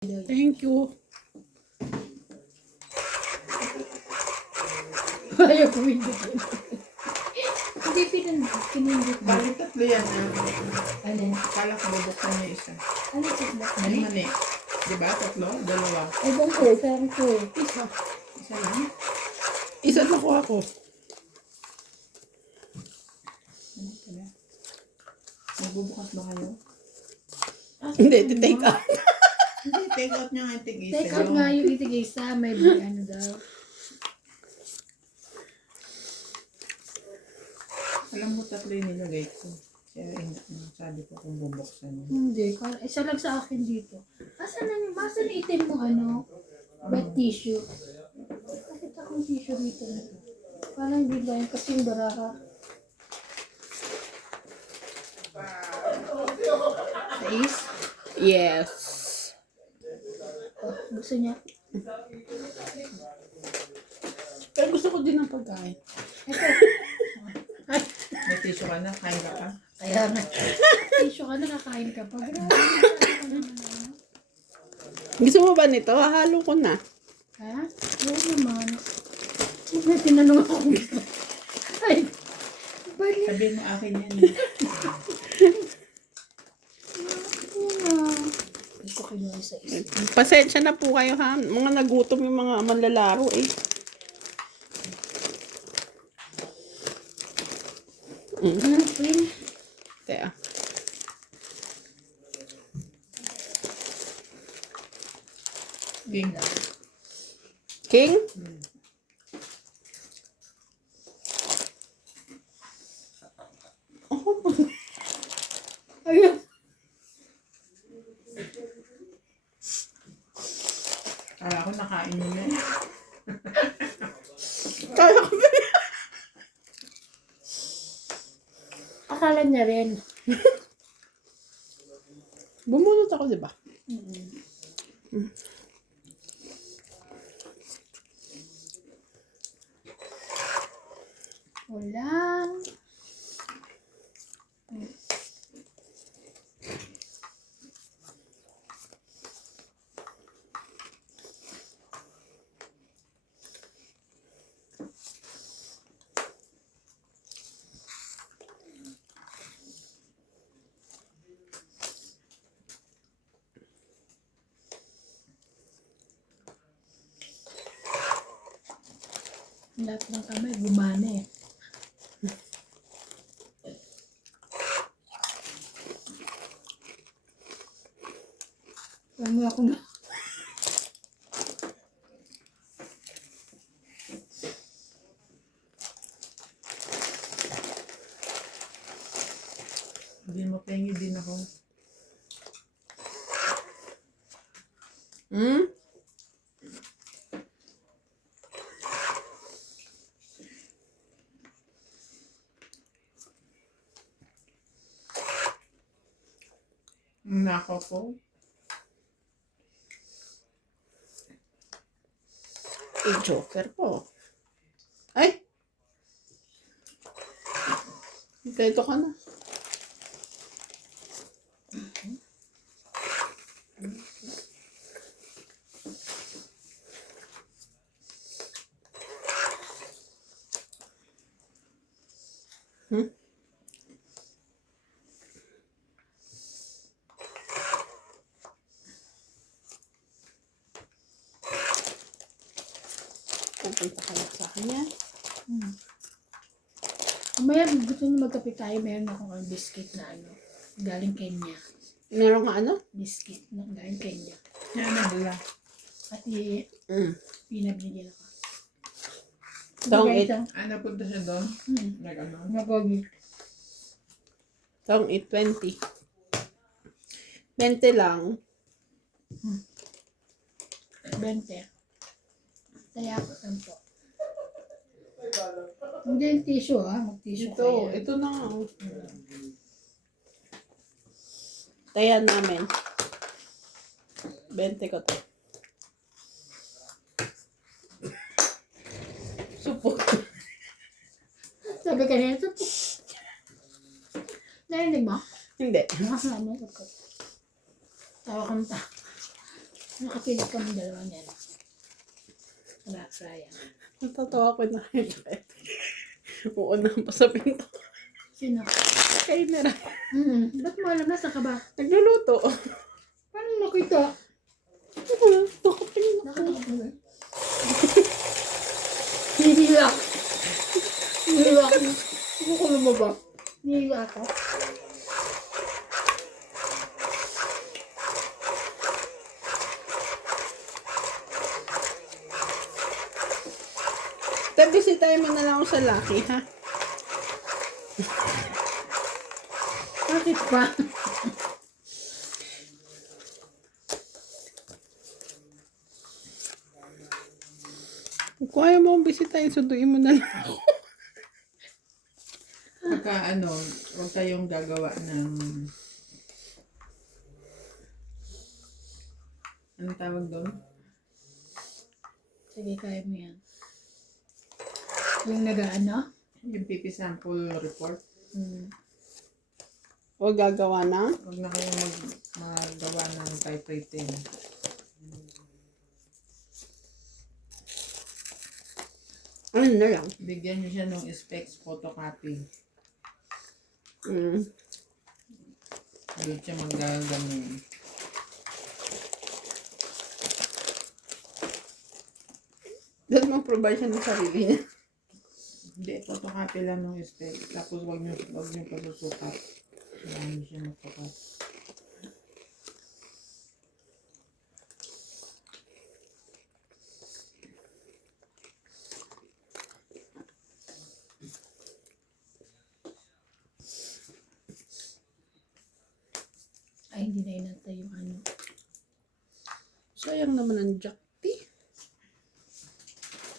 Thank you. Ayaw pumindot. Hindi pinindot. Balik tatlo yan. Alin? Akala ko bubuksan niya isa. Ano tatlo? Mani. Diba? Tatlo? Dalawa. Ay, bang ko. Saan ko? Isa. Isa lang. Isa na ko ako. Ano pala? Magbubukas ba kayo? Hindi, take out. Hindi, take out niya nga yung tig-isa. Take out nga yung itig-isa. May ano daw. Alam mo tatlo yung nilagay ko. Kaya sabi ko kung bubuksan niya. Hindi. Isa lang sa akin dito. Asan na itim mo ano? Wet tissue. Bakit akong tissue dito na to? Parang hindi ba yung kasing baraha? Sais? Yes. Oh, gusto niya. Pero gusto ko din ng pagkain. Ito. Ay, May tissue ka na? Kain ka pa? kaya nga. Tissue ka na, kakain ka pa. Grabe. Gusto mo ba nito? Halo ko na. Ha? Oo naman. May tinanong ako. Ay, bali. Sabihin mo akin yan. Gusto ko yung isa-isa. Pasensya na po kayo ha. Mga nagutom yung mga manlalaro eh. Queen. Teka. Ging. King? Ayun. Kala ko nakain mo na. Kaya ko Akala niya rin. Bumunot ako, di ba? Walang. Lahat ng kamay, gumana eh. Ano ako na? Hindi mo pengi din ako. Hmm? Nako po. Eh, joker po. Ay! Ito ka na. Hmm? Pupunta ka lang sa akin yan. Mamaya gusto niyo magkape tayo, meron akong biscuit na ano. Galing Kenya. Meron ka ano? Biscuit na galing Kenya. Yan na dala. At pinabigyan ako. Tong Bigay it. ito. Napunta siya doon? Nag-ano? Nagwagi. Tong it, 20. 20 lang. 20. Kaya ako 10. Hindi yung tissue ha. Mag-tissue kayo. Ito na nga. Oh. Taya namin. 20 ko to. Supo. Sabi kanina ito. Narinig mo? Hindi. Ano? Tawa kang ta. Nakapilit kami dalawa niyan. Ryan. Natatawa ko na kayo. Oo na pa sa pinto. Sino? Kayo na rin. Ba't mo alam nasa ka ba? Nagluluto. Paano nakita? Nakatingin ako. Nakita ko ba? Nihila. Nihila ako. Ano ko lumaba? Nihila ako. Bisitahin mo na lang ako sa Lucky, ha? Bakit pa? Kung ayaw mo bisitahin, sunduin mo na lang ako. Pagka ano, huwag kayong gagawa ng... Anong tawag doon? Sige, kaya mo yan. Yung nag-ano? Yung PP sample report. O gagawa na? Huwag na kayong magawa ng typewriting. Ano na lang? Bigyan niyo siya ng specs photocopy. Doon siya magagamit. Dahil mag-provide siya ng sarili niya. Hindi, photocopy lang ng specs. Tapos huwag niyo pasusukat. Marami siya magsukat. Ay, hindi na inantay yung ano. Sayang naman ang jack tea.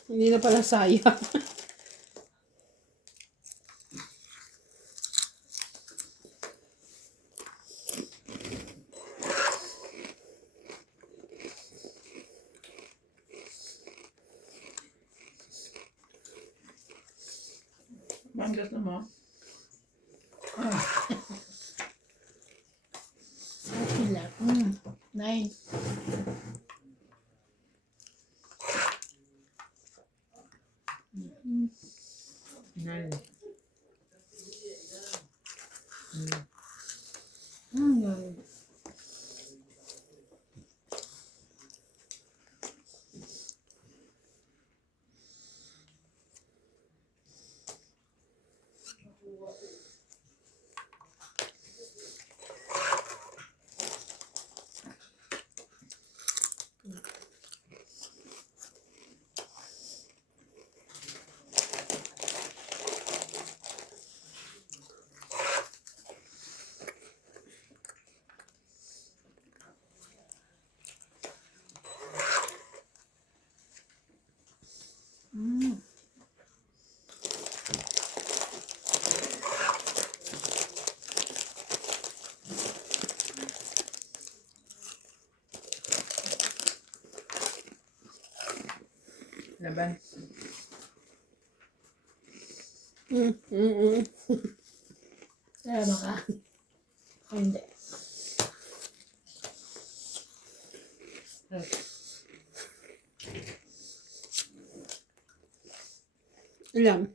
Hindi na pala sayang. Bandas na mo? Sila. 9. Nine. Laban. Tama ka? O hindi. Ilan?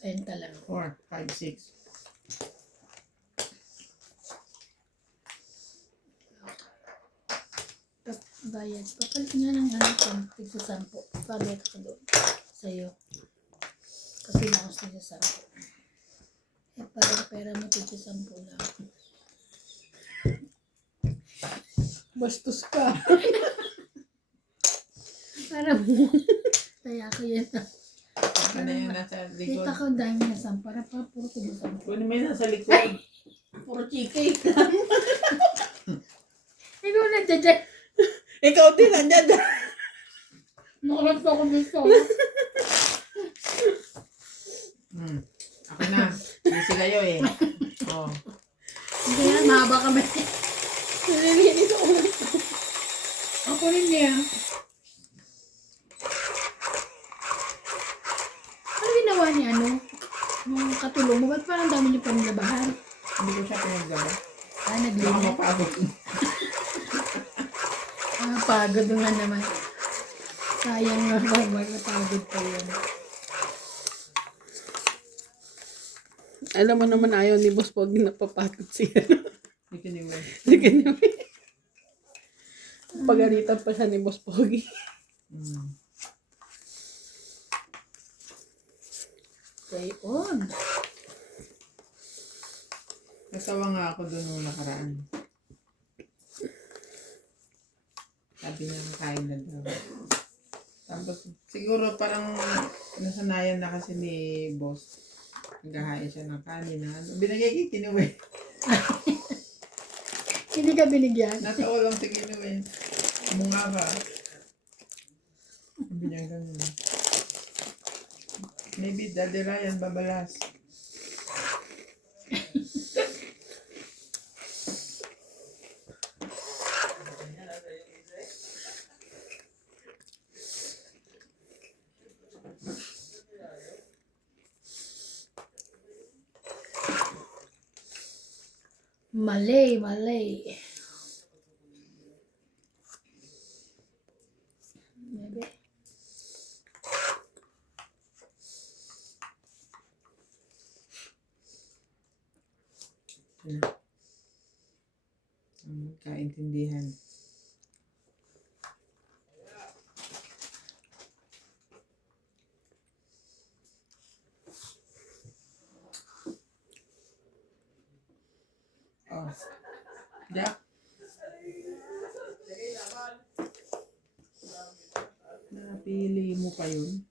30 lang. 4, 5, 6. Bayad. Papalit nga ng ano kung tigsa 10. Papalit ako doon. Sa'yo. Kasi nakas tigsa 10. Eh, parang pera mo tigsa 10 lang. Bastos ka. Para mo. Kaya ako yan. Ano na yung nasa likod? Kita ko ang dami na 10. Para pa puro tigsa 10. Kunin mo yung nasa likod. Puro cheesecake. Ikaw na dyan. Ikaw din, andyan. Nakulat pa ako dito. Ako na. Busy kayo eh. Oh. Hindi na, mahaba kami. Nalilinis ako. Ako rin niya. Ano ginawa niya, ano? Nung katulong mo, ba't parang dami niyo panilabahan? Hindi ko siya pinaggaba. Ah, Baka naglinis. mapagod. Pagod nga naman. Sayang nga magpapagod pa yun. Alam mo naman ayaw ni Boss Pogi napapagod siya. Anyway. Sige naman. Pagalitan pa siya ni Boss Pogi. Stay on. Nasawa nga ako doon nung nakaraan. Sabi niya kain na daw. Tapos siguro parang nasanayan na kasi ni boss. Naghahain siya ng kanin na ano. Binigay kay Kinuwi. Hindi ka binigyan. Natawa lang si Kinuwi. Munga ka. Sabi niya ganun. Maybe Daddy Ryan babalas. Malay, malay. Bebe. Kaintindihan. Oh. Jack? Napili mo pa yun?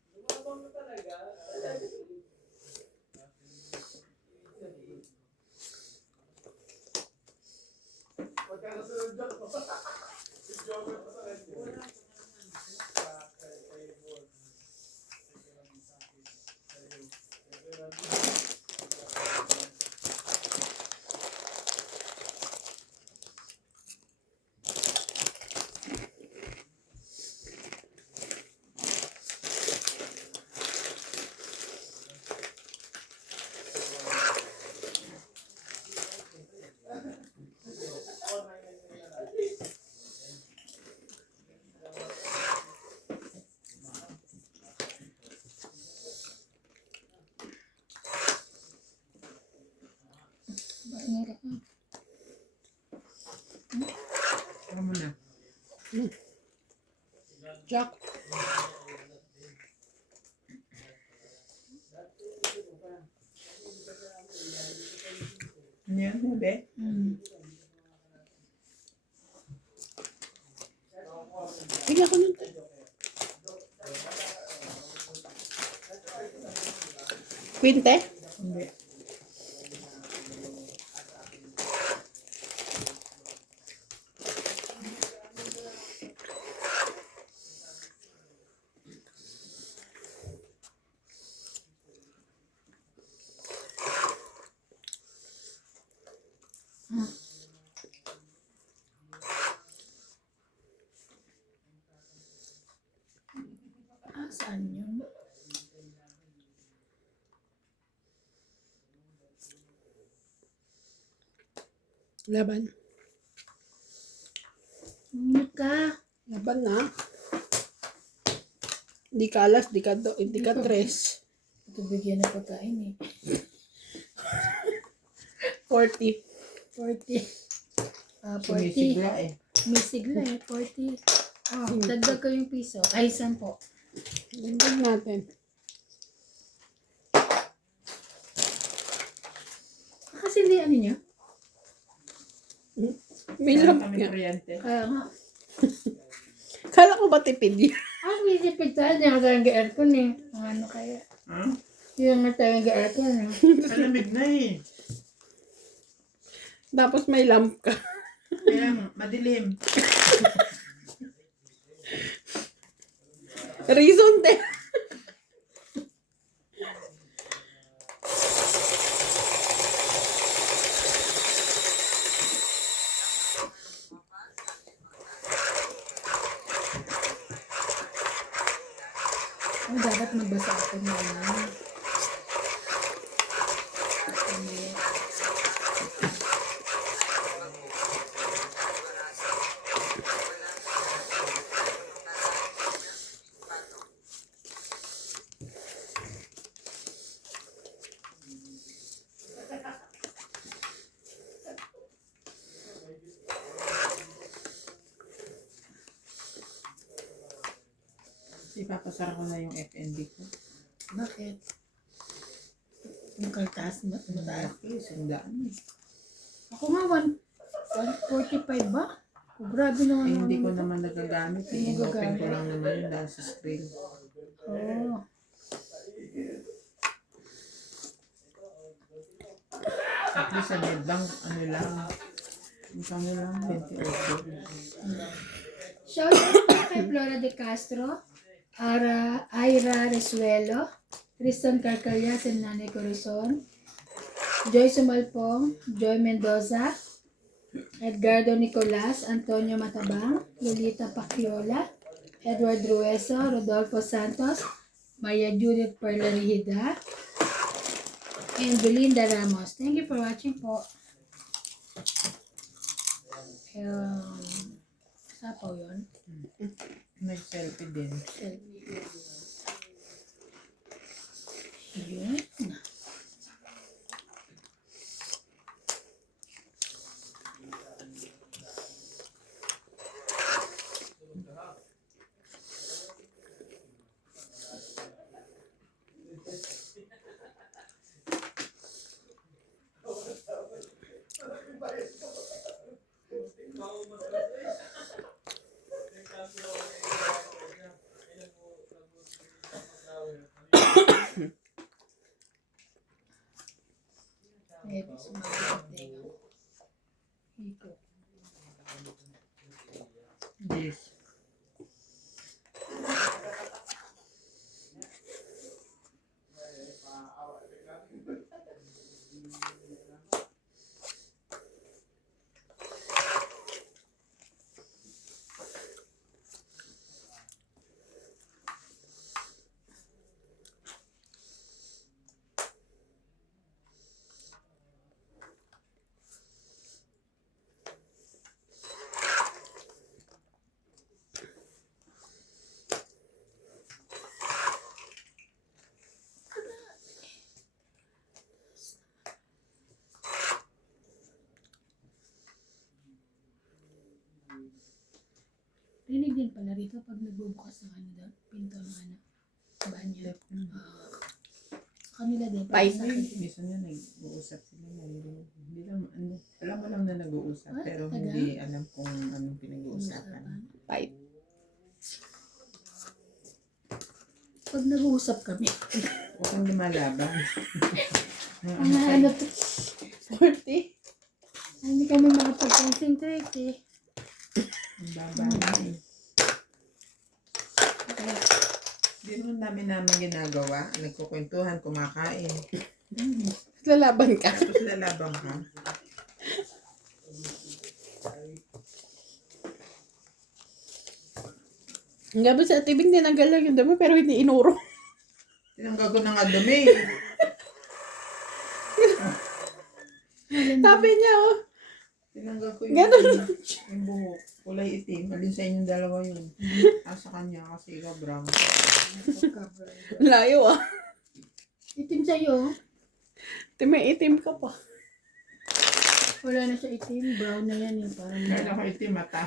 Ano na? Jack. Ano yan, bebe? Bigyan ko nun. Quinte? Hindi. Saan yun? Laban. Mika. Laban na. Di ka alas, di ka tres. Ito bigyan na pagkain eh. 40. 40. 40. Sumisigla eh. May sigla eh. 40. Oh, dagdag ko yung piso. Ay, 10. Dagdag natin. Kasi hindi ano niya. May Meron lamp kami nga. kuryente. Kaya nga. Kala ko ba tipid yan? May sipid tayo. Hindi nga tayong ga-aircon eh. Ano kaya? Huh? Hindi nga tayong ga-aircon eh. Malamig na eh. Tapos may lamp ka. Kaya madilim. Reason din. Dapat magbasa ako na ano. Ipapasara ko na yung FNB ko. Bakit? Yung kaltas mataas. Malaki, sandaan. Ako nga, 145 ba? Oh, grabe naman. Eh, hindi ko ano ito. naman nagagamit. Hindi Inopen ko nagagamit. lang naman yun dahil sa screen. Oo. At least sa Nedbank, ano lang, ano lang, 28. Shout out kay Flora de Castro, Ira Resuelo, Tristan Carcarias and Nanay Corazon, Joy Sumalpong, Joy Mendoza, Edgardo Nicolas, Antonio Matabang, Lolita Pacchiola, Edward Rueso, Rodolfo Santos, Maria Judith Perlarihida, and Belinda Ramos. Thank you for watching po. Sapaw yun. Nag-selfie din. Yun. Maybe sumagot din ako. Ito. Yes. Rinig din pala rito pag nagbubukas ng ano doon, pinto ng ano, banyo. Sa kanila din. Bye. Sa akin. Minsan nga nag-uusap sila. Hindi lang, ano, alam mo lang na nag-uusap, Ah, pero talaga? hindi alam kung anong pinag-uusapan. Bye. Pag nag-uusap kami, Huwag kang lumalaban. ang ano to, 40? hindi kami makapag-concentrate eh. Ang baba na eh. Hindi naman namin ginagawa. Nagkukwentuhan, kumakain. Lalaban ka. Tapos lalabang ka. Ang gabi sa tibing tinanggal lang yung dami pero hindi inuro. Tinanggal ko na nga dumi. Sabi niya, oh. Tinanggal ko Ganun. yung buhok. Kulay itim. Alin sa inyong dalawa yun. Sa kanya kasi ikaw brown. Layo, ah. Itim sa'yo, May itim ka pa. wala na siya itim, brown na yan eh. Parang Meron ako itim mata.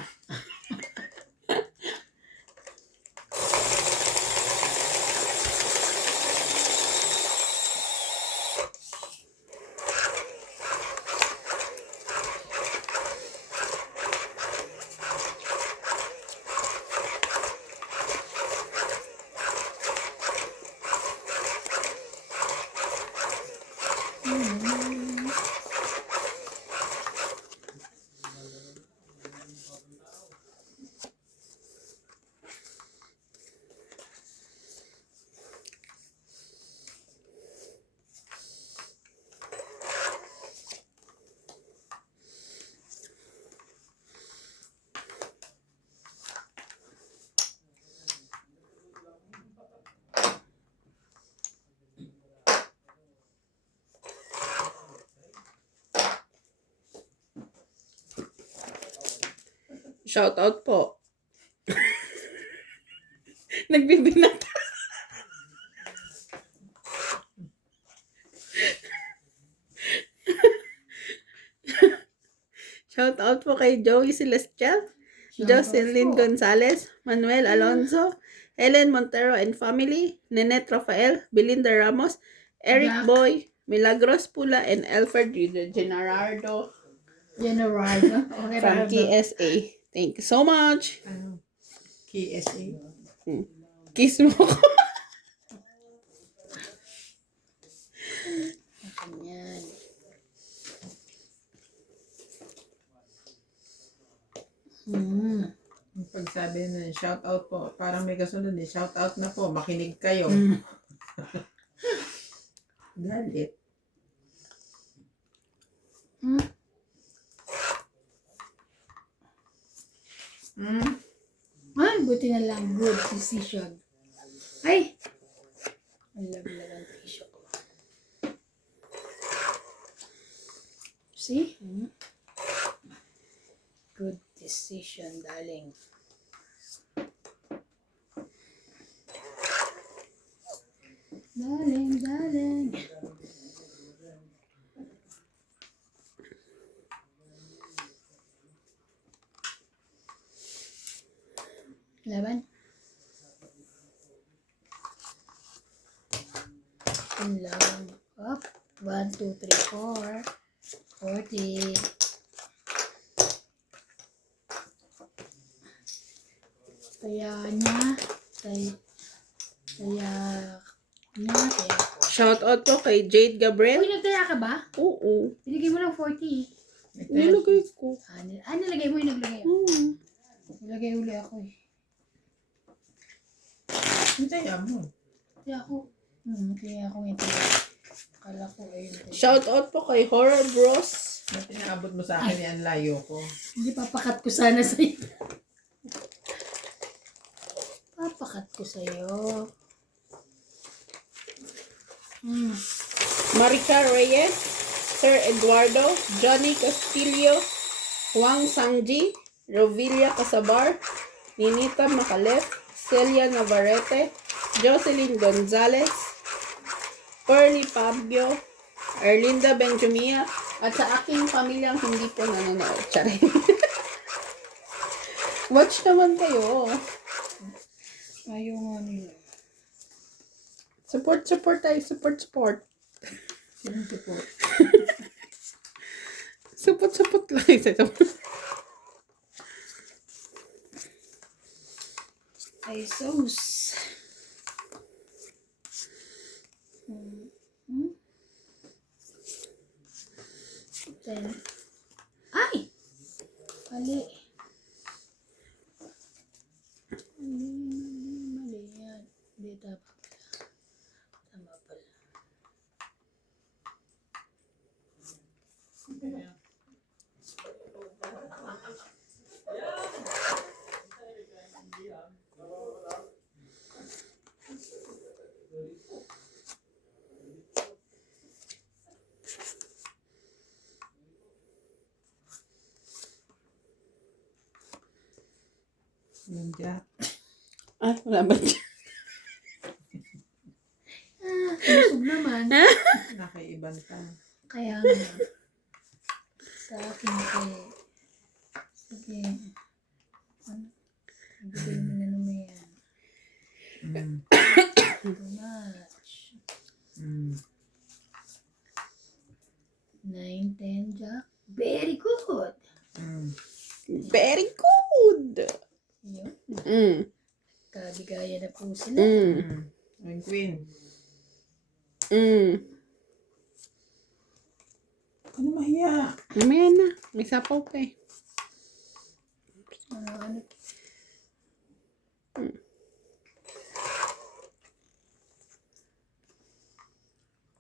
Shout out po. Nagbibinata. Shout out po kay Joey Celestial, Jocelyn Gonzalez, Manuel Alonso, Helen Montero and family, Nenette Rafael, Belinda Ramos, Eric Jack. Boy, Milagros Pula, and Alfred Generardo Generardo. Okay, from KSA. Thank you so much. Ano? KSA. Kiss mo ko. Yan. Yung pagsabi na shout out po, parang may kasunod eh, shout out na po, makinig kayo. Galit. Ay, buti na lang. Good decision. Ay! Ang laglag ang tissue ko. See? Good decision, darling. Darling. Laban. Yun lang. Up. 1, 2, 3, 4. 40. Kaya Shout out po kay Jade Gabriel. Uy, nagtaya ka ba? Oo. Binigay mo lang 40. Nilagay ko. Nilagay mo, naglagay ako. Nilagay uli ako eh. Hintaya mo. Kaya ako. Kaya ako ito. Akala ko ayun. Shout out po kay Horror Bros. Ba't inaabot mo sa akin yan, layo ko? Hindi, papakat ko sana sa'yo. Papakat ko sa'yo. Marica Reyes, Sir Eduardo, Johnny Castillo, Juan Sangji, Rovilla Casabar, Ninita Macalef, Celia Navarrete, Jocelyn Gonzalez, Pearly Fabio, Erlinda Benjumia, at sa aking pamilyang hindi po nanonood. Charay. Watch naman kayo. Ayaw nga nila. Support tayo. Support. Sinong support? Support lang. Ay, sauce. Then, ay! Mali yan. Hindi, tama pala. Nandiyan. Ay, wala ba dyan? Busog naman. Nakaiban ka. Kaya nga. Sa akin kay... Sige. Ano? Ibigay mo na naman yan. Too much. 9, 10, Jack. Very good. Very good. Yun. Kabigaya na po sila. Ang queen. Ano mahiya? Mamaya na. May sapaw pa eh. Ano?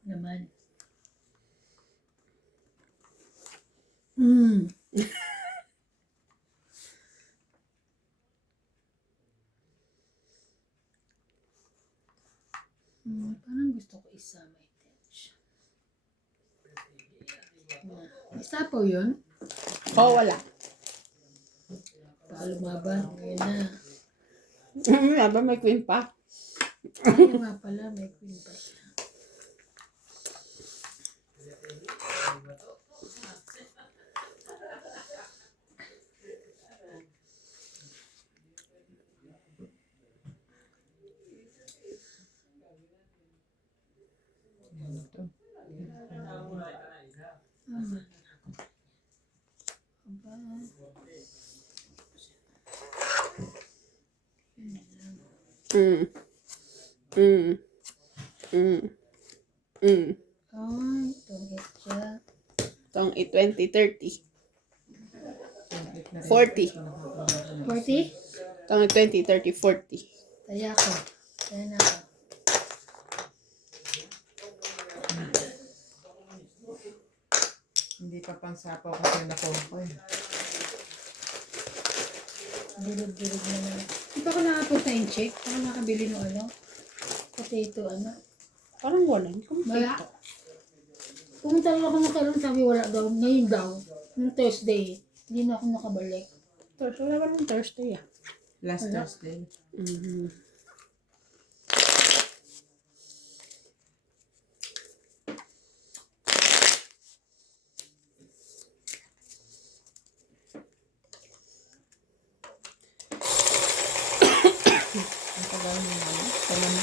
Naman. Parang gusto ko isama i-touch. Isa po yun? Oh, wala. Baka lumaban. Ngayon na. Mamaya ba may queen pa? Ay, nga pala. May queen pa siya. Mm. Mm. Mm. Mm. Ay, itong itcha. Itong 20, 30, Yung eight na rin. 40. Ito, nakakalaman na. 40? Itong 20, 30, 40. Taya ko. Taya na ako. Hindi pa pangsapaw kasi nakuha ko eh. Bilog-bilog na lang. Di ba ako nakapunta yung check? Ako nakabili ng ano? Potato, ano? Parang wala. Hindi ko Wala. makita. Pumunta lang ako ng kailan sabi wala daw. Ngayon daw. Nung Thursday. Hindi na ako nakabalik. Thursday, wala ba ng Thursday ah? Last Wala. Thursday. Mm-hmm. Ang tagal mo naman. Tama na.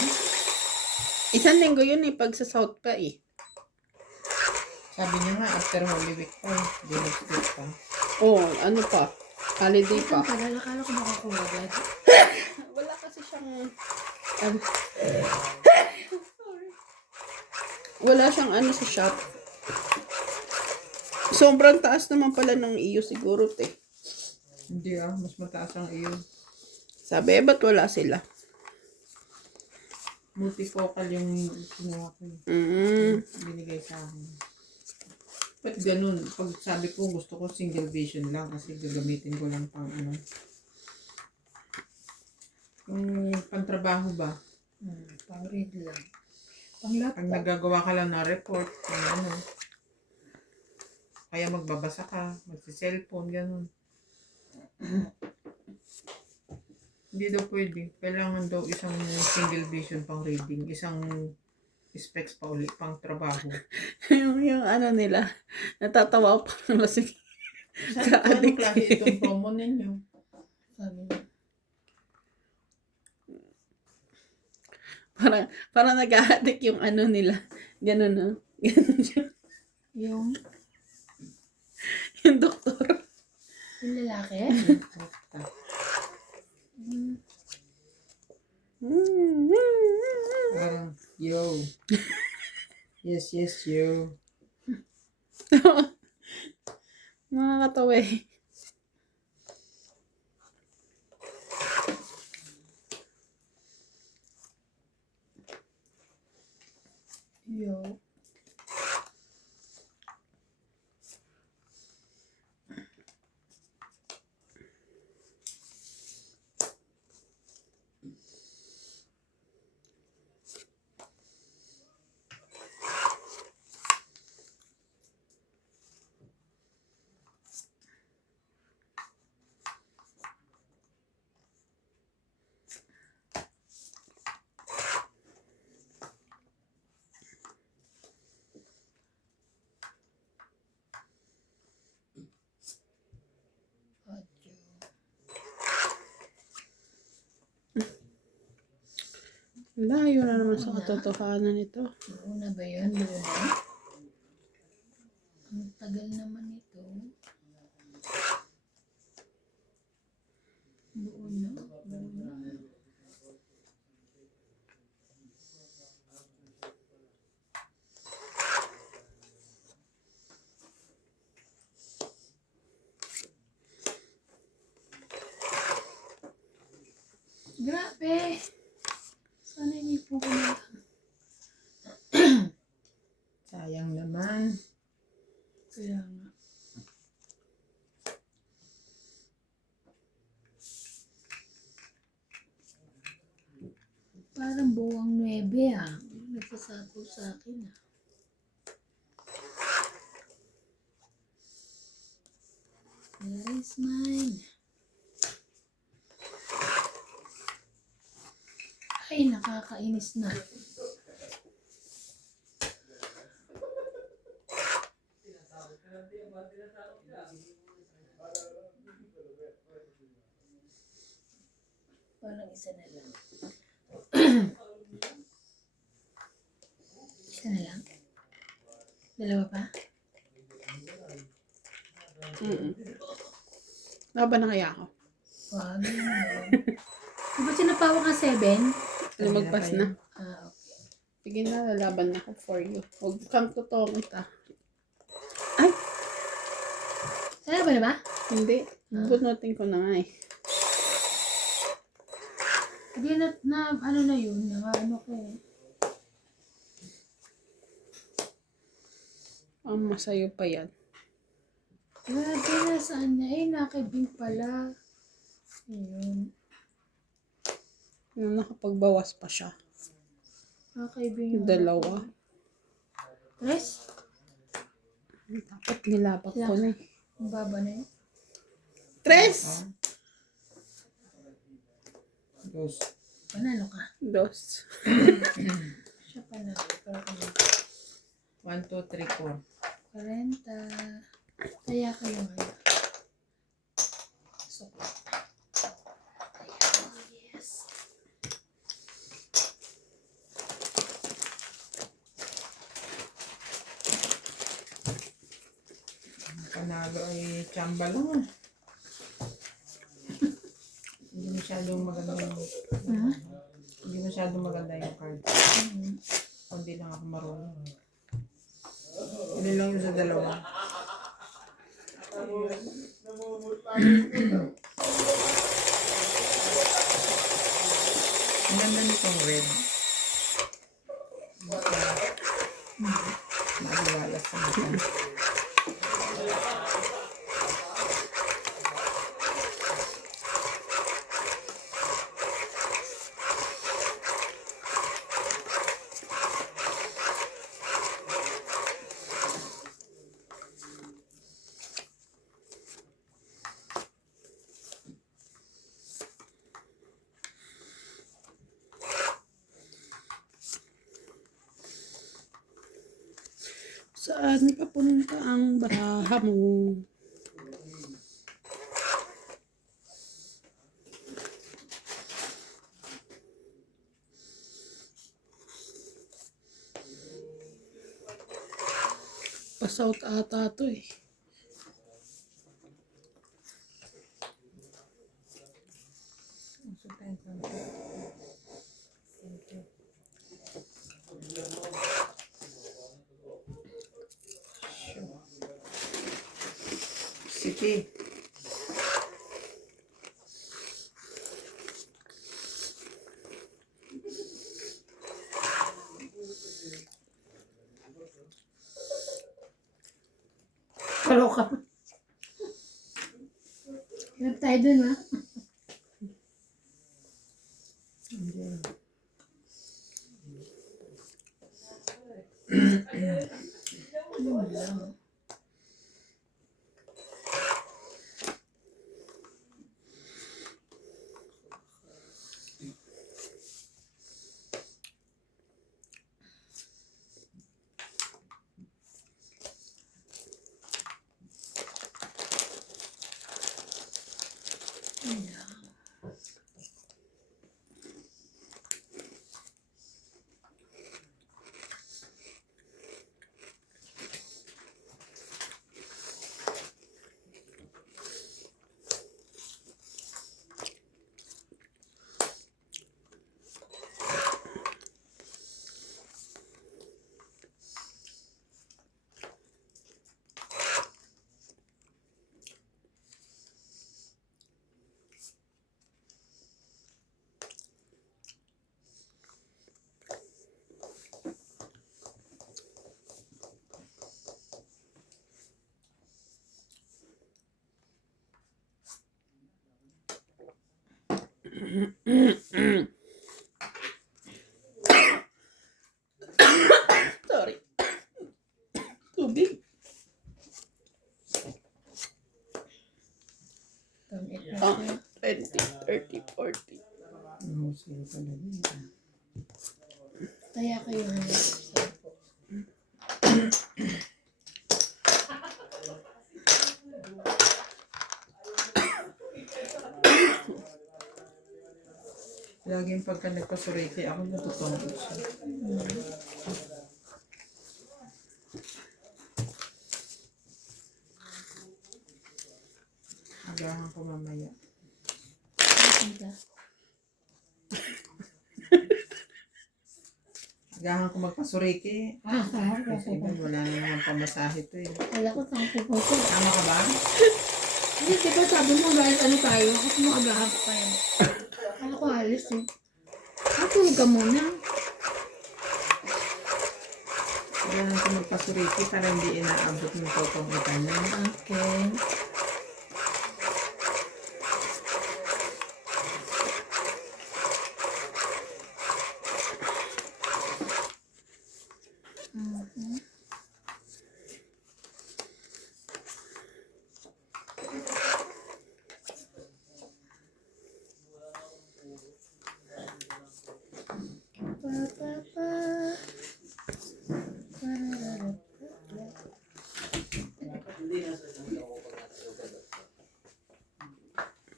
Isang linggo yun eh, pag sa South pa eh. Sabi niya nga, after Holy Week pa eh. Di nag-split pa. Oh, ano pa? Holiday pa. Ang tagal. Akala ko makakuha agad. Wala kasi siyang... ano, wala siyang ano sa shop. Sobrang taas naman pala ng iyo siguro, te. Hindi ah, mas mataas ang iyo. Sabi, ba't wala sila? Multifocal yung kinuha ko eh. Mm. Binigay sa akin. Ba't ganun? Pag sabi ko gusto ko single vision lang kasi gagamitin ko lang pang ano. Yung pantrabaho ba? Pang read lang. Pang Pag laptop. nagagawa ka lang ng report, yung ano. Kaya magbabasa ka, magsi-cellphone, ganun. Hindi daw pwede. Kailangan daw isang single vision pang reading, isang specs pa ulit pang trabaho. yung ano nila, natatawa pa ng lasing. Saan ko anong klase itong promo ninyo? Sabi niya. Parang nag-a-addict yung ano nila. Ganun no? Ganun siya. Yung Yung doktor. lalaki. Puta. Parang, yo. Yes, yes, yo. Nakakatawa eh. Yo. Audio. Layo na naman sa katotohanan nito. Una ba yun? Luna? Ang tagal naman ito. Luna? Luna? Grabe! Sana hindi po ko na. Sayang naman. Kaya nga. Parang buwang 9 ah. Nagsasapo sa akin ah. Where is mine? Ay, nakakainis na. Parang isa na lang. Isa na lang? Dalawa pa? Laban na kaya ako. Wag. Di ba sinapawa ka 7? Lumagpas na. Okay. Sige na, lalaban ako for you. Huwag kang tutungit ah. Ay, Ano ba na ba? hindi. Bunutin ko na nga eh. Hindi na ano na yun, na ano ko eh. Masayo pa yan. Grabe na saan na eh, nakibing pala. Ayun. Nakapagbawas pa siya. Nakibing yung Dalawa. Tres? Dapat nilapak ko na eh. Ang baba na yun. Tres! Dos. Panalo ka. Dos. Siya panalo. Pero kami. 1, 2, 3, 4. 40. Kaya kayo ngayon. So, yes. Panalo ay chamba lang ah. Hindi masyadong maganda yung... Hindi masyadong maganda yung card. Kundi lang ako marunong. Ilan lang yung sa dalawa. Ang ganda nitong red. Maliwalas sa mata. Saan papunta ang baraha mo? Pasout ata to eh. City. Kaloka. Hirap tayo dun, ha? Sorry. Tubig. Turn it Ah, na. 20, 30, 40. Muslim pala dito. Kaya kayo ngayon. Laging pagka nagpasurete ako natutungkot siya. Agahan ko mamaya. Ganda. Agahan ko magpasuriki. Kasi iba, wala na naman pamasahe to eh. Wala ko saan pupunta. Tama ka ba? Hindi, di ba sabi mo guys, ano tayo? Kasi mo agahan ko kayo. Ano ko alis eh. Tulog ka muna. Agahan ko magpasuriki para hindi inaabot ng totong itan niya. Okay.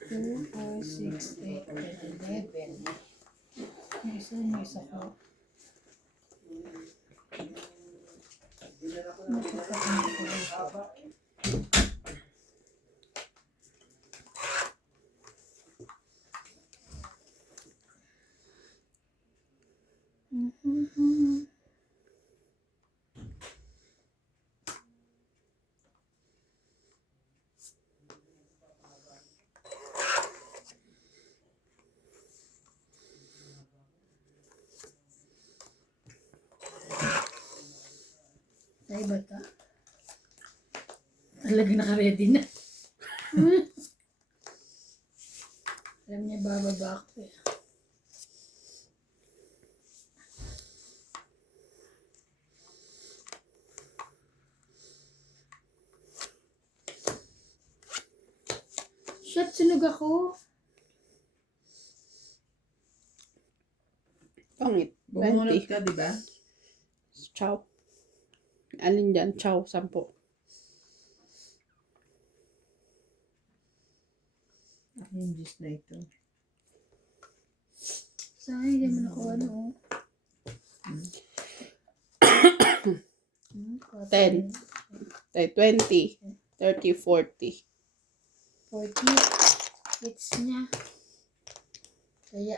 Two, four, six, eight, 11. May isa ko. Ay, bata. Talaga naka-ready na. Alam niya, bababa ako eh. Shit, sunog ako. Pangit. Bumunod 20. ka, di ba? Chow. Alin dyan? Chow. 10. Ako yung gis na ito. Saan, hindi mo ako ano. 10. 20. 30, 40. 40. Hits niya. Kaya,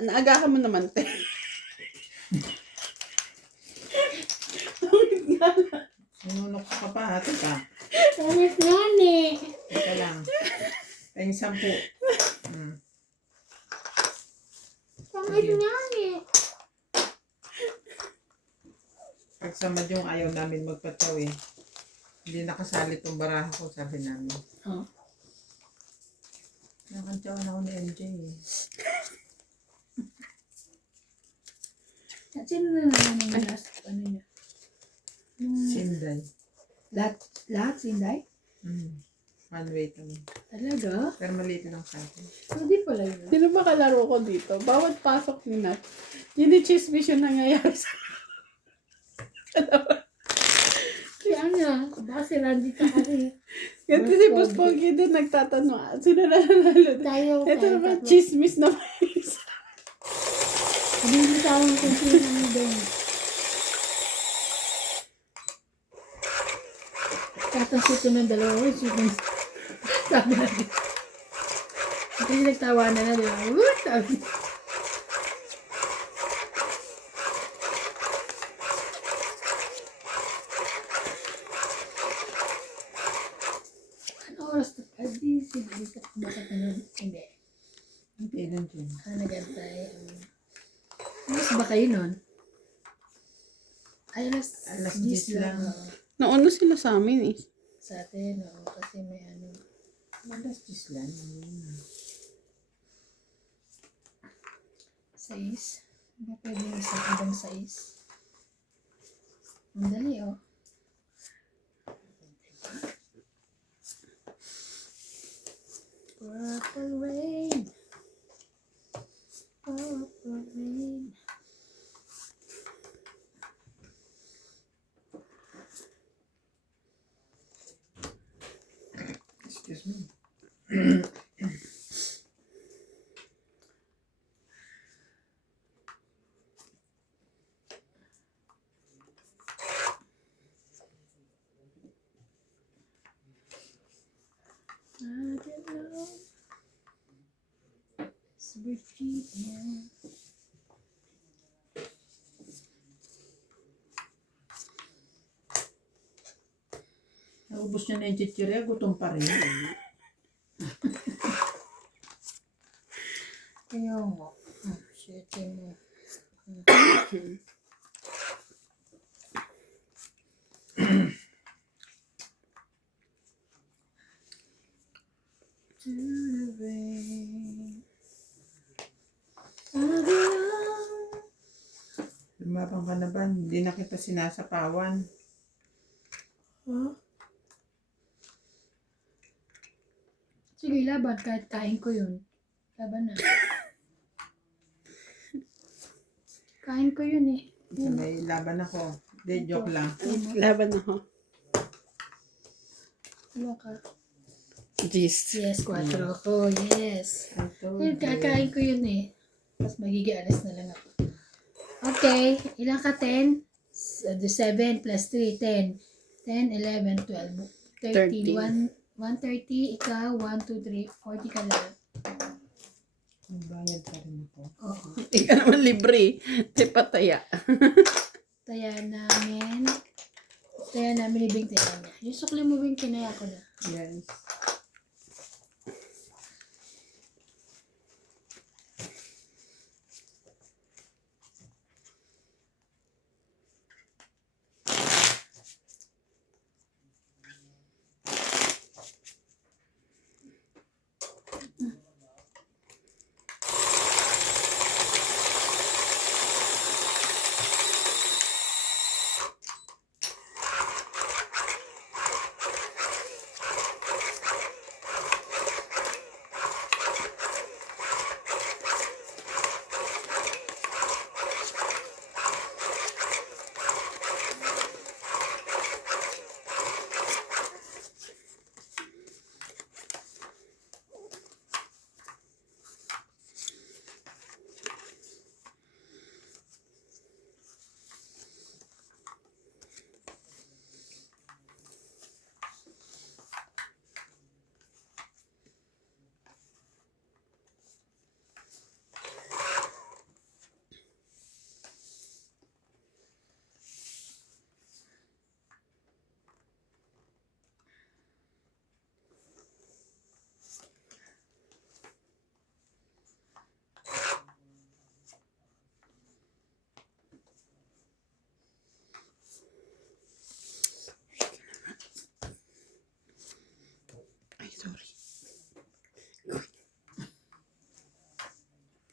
Naagahan mo naman, te. Sinunok ka pa, hati ka. Tanis nga ni. Ito lang. Tayong 10. Tanis nga ni. Pag sa madyong ayaw namin magpatsaw eh. Hindi nakasali tong baraha ko, sabi namin. Oh. Nakantsawan ako ni MJ eh. Sino na naman yung last, ano niya? Sinday. Lahat, Sinday? One way to me. Talaga? Pero maliit lang sa akin. Hindi pala yun. Sino ba kalaro ko dito? Bawat pasok ni Nat, yun yung nangyayari sa Kaya nga, baka si Randy ka kasi. Kasi si Boss Pogi din nagtatanong, sino na nanalo? Tayo, Ito tayo, naman, tatlo. chismis na isa. Hindi sa akong kung sino mo doon. Tatang sito ng dalawa ko, sabi natin. Hindi nagtawanan na, di ba? Sabi. Ano oras na? Hindi, sinalita ko bakit na hindi. Hindi lang dyan. Nagantay. Mas ba kayo nun? Ay, Alas 10 10 lang. oo. Nauna sila sa amin eh. Sa atin, oo. Kasi may ano. Alas 10 lang. 6. Hindi pwede yung isang ibang 6. Ang dali, oh. Purple rain. Purple rain. Excuse me. I don't know. It's Virginia. Naubos niya na yung chichirya, gutom pa rin. Kaya mo. Shit mo. To the rain. Lumapang ka na ba? Hindi na kita sinasapawan. Huh? Sige, laban. Kahit kain ko yun. Laban na. Kain ko yun eh. May laban ako. Hindi, joke lang. Laban ako. Ano ka? Jeez. Yes, 4. Oh, yes. I told Yun, you. kakain ko yun eh. Tapos magiging alas na lang ako. Okay, ilang ka? 10? 7 plus 3, 10. 10, 11, 12, 13. 130, ikaw, 1, 2, 3, 40 ka lang. Bayad pa rin ako. Oo. Hindi ka naman libre. Di pataya. Taya namin ibig taya niya. Yung sukli mo bing kinaya ko na. Yes. Ay, sorry.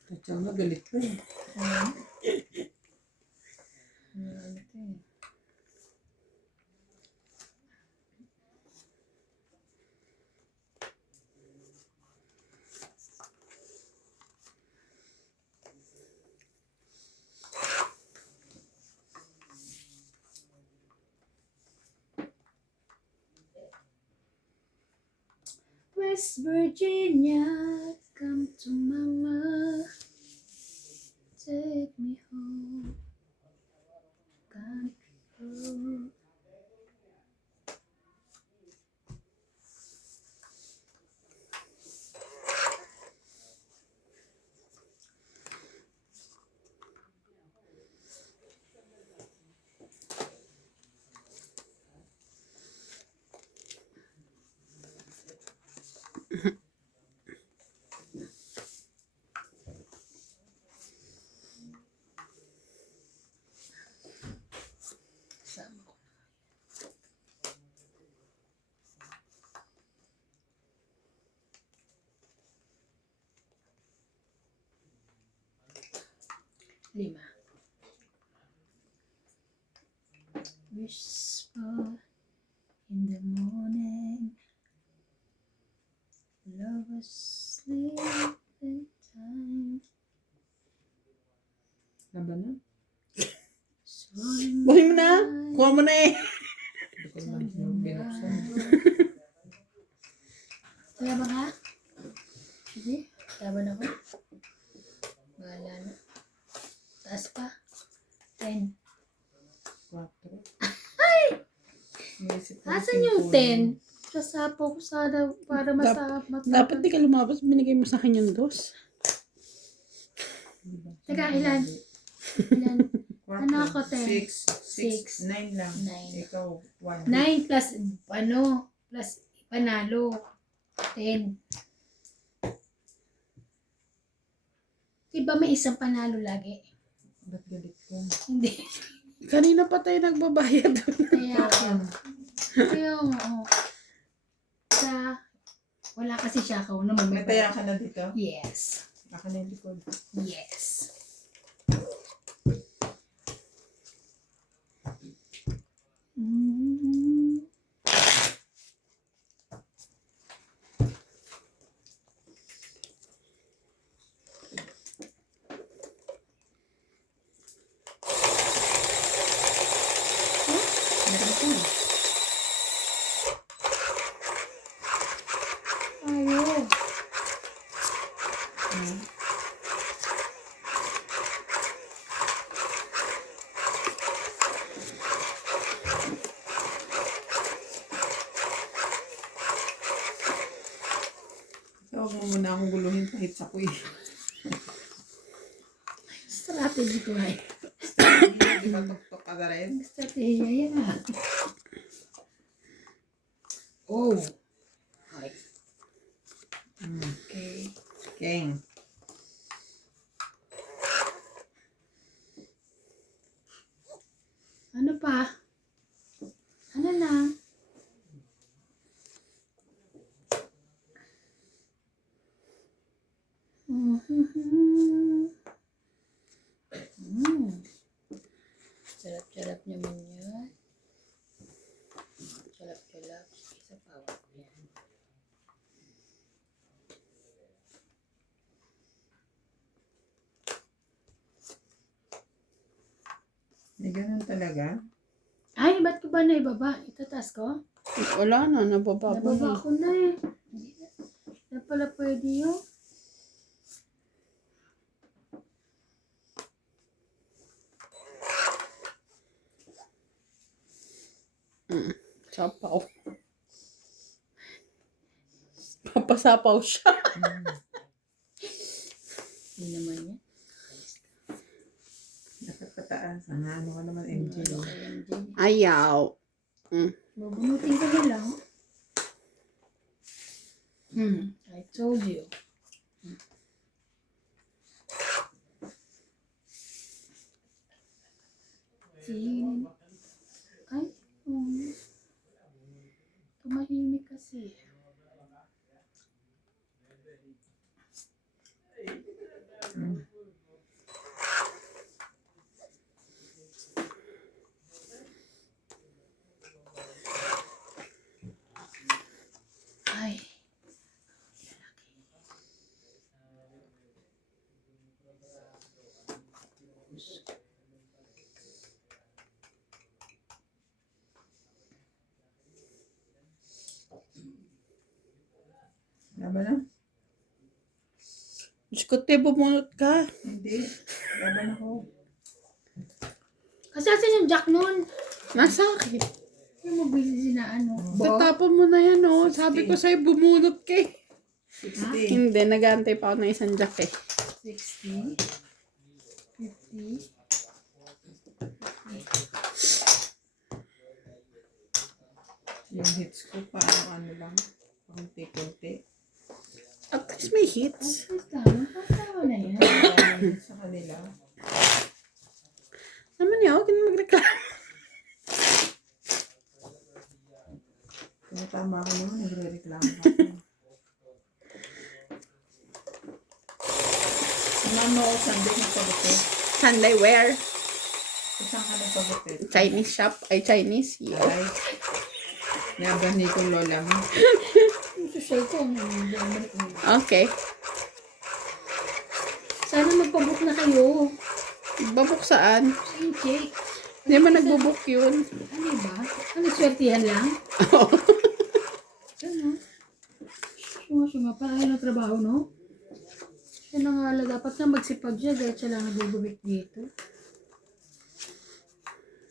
Tatsaw na, galit ko eh. Ano ito eh. West Virginia, come to mama, take me home, country road. Sama ko. Lima. Whisper in the morning, lovers sleeping time. Laban na? Buhay mo na. Kuha mo na eh. Hindi ko naman siya binuksan. Wala ba ka? Sige, laban ako. Bahala na. Taas pa. 10. 4. Asan yung 10? Sasapo ko sana para Dapat di ka lumabas. Binigay mo sa akin yung dos. Diba? Teka, ilan? Ilan? Ano ako, 10? 6, 9 lang. 9. Ikaw, 1. 9 plus, plus panalo. 10. Diba may isang panalo lagi? Ba't galit ka? Hindi. Kanina pa tayo nagbabayad. Kaya, kaya oo. Wala kasi siya ako naman. May taya ka na dito? Yes. Ako na yung likod. Yes. Mm. Meron ko. Ayaw. Huwag mo muna akong guluhin kahit sa kuy. Strategy ko ay. Di ba tuktok ka na rin? Strategy yan ah. Oh. Ay. Okay. King. Ano pa? Ano na? Sarap-sarap naman yan. Sarap-sarap. Isa pa ako yan. May ganun talaga? Ay, ba't ko ba naibaba? Itataas ko? Wala na, nababa mo Nababa na. ko na eh. Hindi na pala pwede yun. Sapaw. Papasapaw siya. Hindi naman yan. Dapat pataas. Ano ka naman, MJ? Ayaw. Bubunutin ko na lang. I told you. Sinin. Ay, tumahimik kasi. Ay. Laban na? Diyos ko, te, bumunot ka. Hindi. Laban ako. Kasi asan yung jack nun? Nasa akin. Yung mabili na ano. Tatapon mo na yan, oh. Sabi ko sa'yo, bumunot ka eh. 60. Hindi, nag-aantay pa ako ng isang jack eh. 60. 50. Yung hits ko parang ano lang. Kunti-kunti. At least may hits. Tama na yan. Ayan, sa kanila. Naman niya, huwag ka na magreklamo. Kung tama ako naman, nagre-reklamo ako. Mama ko, Sunday na pagupit. Sunday wear. Saan ka na pagupit? Chinese shop. Ay, Chinese. Yeah. Ay. Naban ni kong lola mo. Social ko. Okay. Sana magpabook na kayo. Babuk saan? Sa Incheck. Hindi man nagbubuk yun. Ano ba? Ano, swertihan lang? Ano? Sunga-sunga. Parang yun ang trabaho, no? Siya na nga lang. Dapat na magsipag siya dahil siya lang nagugubit dito.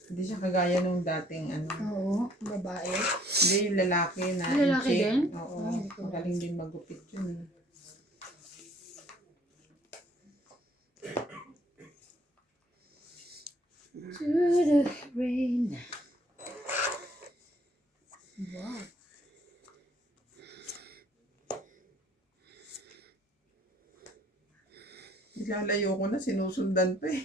Hindi siya kagaya nung dating ano. Oo, babae. Hindi, yung lalaki na. Yung lalaki chick. din? Oo. Ay, hindi ko Magaling din magupit yun. through the rain. Wow. Nilalayo ko na, sinusundan pa eh.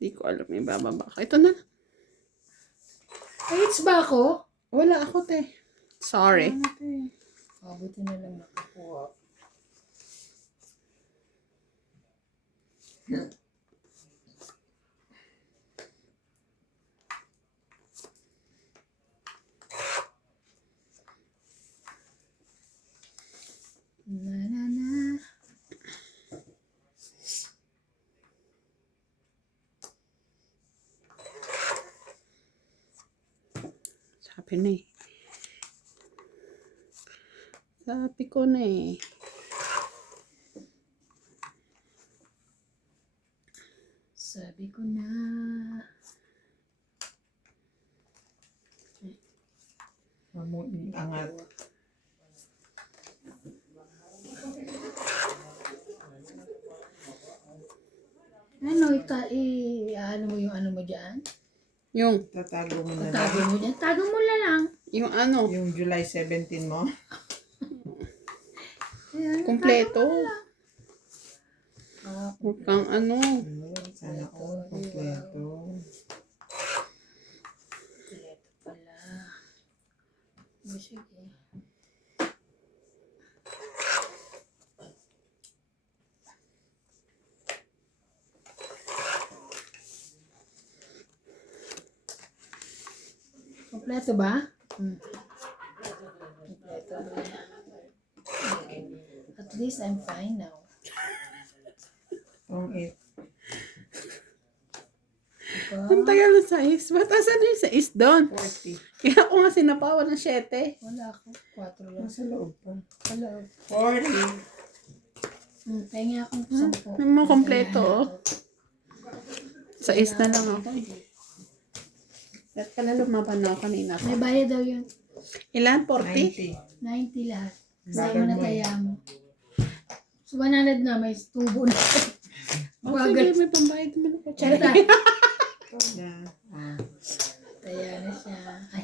Di ko alam, may bababa ka. Ito na. Ay, it's ba ako? Wala ako, te. Sorry. Buti na lang nakakuha. Na na na. Sabi na eh. Sabi ko na eh. Sabi ko na. Angat. Ano, ano mo yung ano mo dyan? Yung, Tatago mo na lang. Tago mo dyan. Tago mo na lang. yung ano, Yung July 17 mo. Ayan, kumpleto. tago mo na lang. Huwag kang ano. Sana all kompleto. Kumpleto pala. Sige. Kompleto ba? Kompleto ba? At least I'm fine now. Ang 8. Ang tagal ng size. Ba't asan na yung size doon? 40. Kaya ako nga sinapawan ng 7. Wala ako. 4 lang. Nasa loob pa. Wala. 40. Pahinga akong 10. May mga kompleto, oh. Size na lang ako. At pala lumaban na ako kanina. May bayad daw yun. Ilan? 40? 90. 90 lahat. Bagal Kasama na mo taya mo. So 100 na, may tubo na. Oh, sige, may pambayad naman ako. Charita. Yeah. Taya na siya. Ay,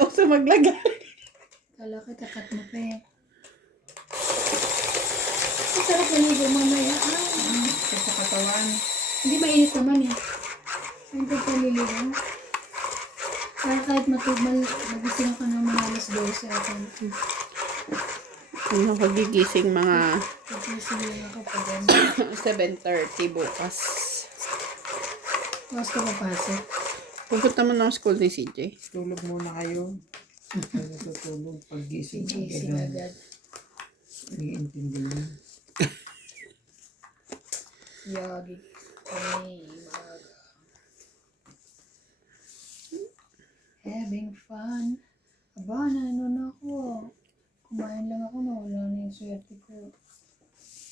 Uso maglagay. kala ko takat mo pa eh. Ang sarap naligo mamaya. Sa katawan. Hindi mainit naman eh. Ang pagkaliligo. Para kahit matubal, magising ako ng mga alas 12 at Ano, pagigising mga pagising lang ako pa ganun. 7:30 bukas. Tapos ka papasok. Pupunta mo ng school ni CJ. Tulog muna kayo. Ay, natutulog. Pag-gising. Gising agad. Nag-iintindi mo. Yagi kami maaga. Having fun. Aba, naano na ako. Kumain lang ako na wala na yung swerte ko.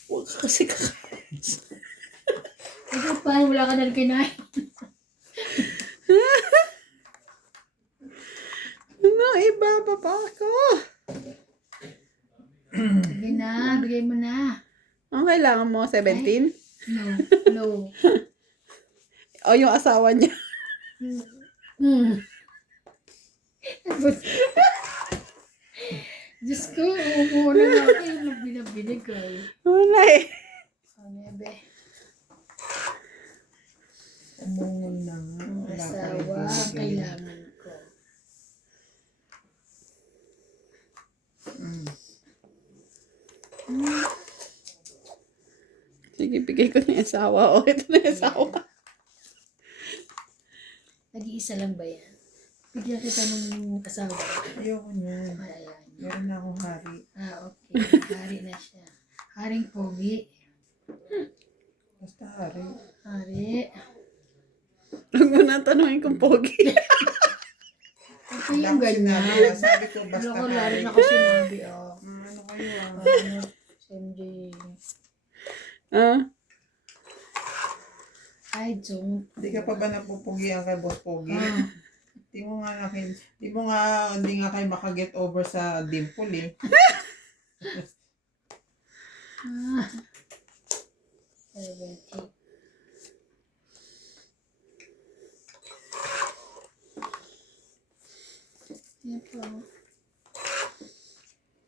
Huwag ka kasi kakain. Ito pa, wala ka na rin kinain. Ano, ibababa ko. Sige na, bigay mo na. Ang kailangan mo, 17? No, no. O yung asawa niya. Diyos ko, umuuna na ako yung binabinigay. Wala eh. Nebe. Umungol na nga. Ang Wala pa rin asawa ang bibigay. kailangan ko. Sige, bigay ko na yung asawa. O, ito na yung asawa. Nag-iisa lang ba yan? Bigyan kita ng asawa. Ayoko niyan. Ayan. Meron na akong hari. Okay. Hari na siya. Haring pogi. Basta hari. Hari. Huwag mo na tanungin kung pogi. Okay yung ganyan. Sabi ko basta Ano ko lalo hari. na ako sinabi, oh. Ano kayo ah? Ano, MJ. Ah, Ay, Jung. Hindi ka pa ba napupugian kay Boss Pogi? Ah. Hindi nga kayo makaget over sa dimple eh. Ah. 7, 8. Yan po.